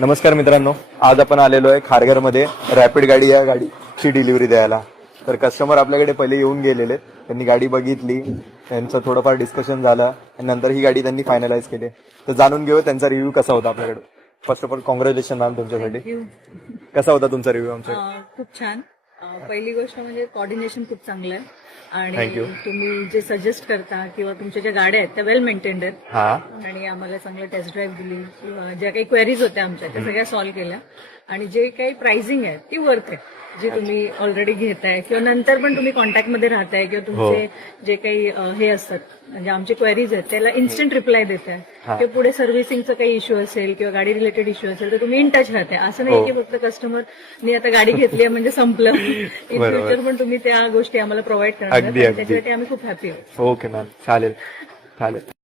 नमस्कार मित्रांनो, आज आपण आलेलो आहे खारघरमध्ये रॅपिड गाडी या गाडीची डिलिव्हरी द्यायला. तर कस्टमर आपल्याकडे पहिले येऊन गेलेले, त्यांनी गाडी बघितली, त्यांचं थोडंफार डिस्कशन झालं आणि नंतर ही गाडी त्यांनी फायनलाइज केली. तर जाणून घेऊ त्यांचा रिव्ह्यू कसा होता आपल्याकडे. First of all congratulation ma'am तुमच्यासाठी. Thank you. कसा होता तुमचा रिव्ह्यू आमच्या? खूप छान. पहिली गोष्ट म्हणजे कोऑर्डिनेशन खूप चांगलं आहे Thank आणि you. तुम्ही जे सजेस्ट करता किंवा तुमच्या ज्या गाड्या आहेत त्या वेल मेंटेन्ड आहेत हा, आणि आम्हाला चांगलं टेस्ट ड्राईव्ह दिली किंवा ज्या काही क्वेरीज होत्या आमच्या त्या सगळ्या सॉल्व्ह केल्या आणि जे काही प्राइसिंग आहे ती वर्थ आहे, जी तुम्ही ऑलरेडी घेताय किंवा नंतर पण तुम्ही कॉन्टॅक्टमध्ये राहताय किंवा तुमचे जे काही हे असतात म्हणजे आमचे क्वेरीज आहेत त्याला इन्स्टंट रिप्लाय देताय किंवा पुढे सर्व्हिसिंगचा काही इश्यू असेल किंवा गाडी रिलेटेड इश्यू असेल तर तुम्ही इन टच राहताय. असं नाही की फक्त कस्टमरनी आता गाडी घेतली आहे म्हणजे संपलं. इन फ्युचर पण तुम्ही त्या गोष्टी आम्हाला प्रोव्हाइड करणार अगदी, अगदी. त्याच्यासाठी आम्ही खूप हॅपी आहोत. ओके मॅम, चालेल चालेल.